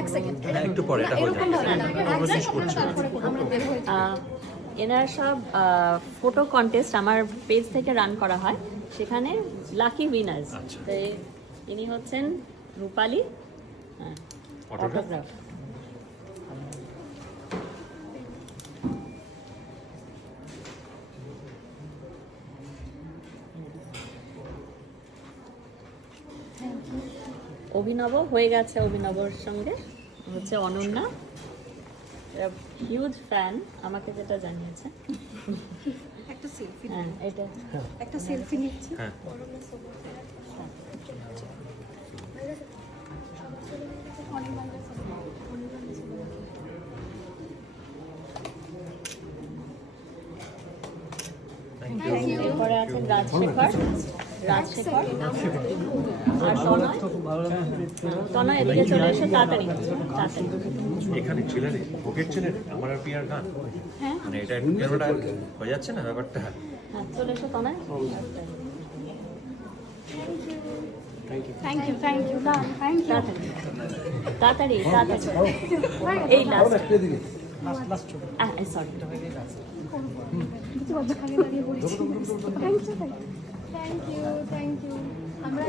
এক সেকেন্ড একটু পরে এটা হয়ে এনার সব ফটো কন্টেস্ট আমার পেজ থেকে রান করা হয়, সেখানে লাকি উইনার্স। ইনি হচ্ছেন রূপালী অটোগ্রাফ। অভিনব হয়ে গেছে, অভিনবর সঙ্গে হচ্ছে অনন্যা, হিউজ ফ্যান আমাকে যেটা জানিয়েছে। একটা সেলফি, হ্যাঁ এটা একটা সেলফি নিচ্ছি। এরপরে আছেন রাজশেখর আর তনয় এদিকে চলে এসে তাড়াতাড়ি। এখানে ছিলেন বুকেট ছিলেন আমার আর পিয়ার গান, হ্যাঁ মানে এটা একটু ক্যামেরাটা হয়ে যাচ্ছে না ব্যাপারটা। হ্যাঁ চলে এসো তনয়। থ্যাংক ইউ থ্যাংক ইউ তাড়াতাড়ি এই লাস্ট সরি থ্যাংক ইউ আমরা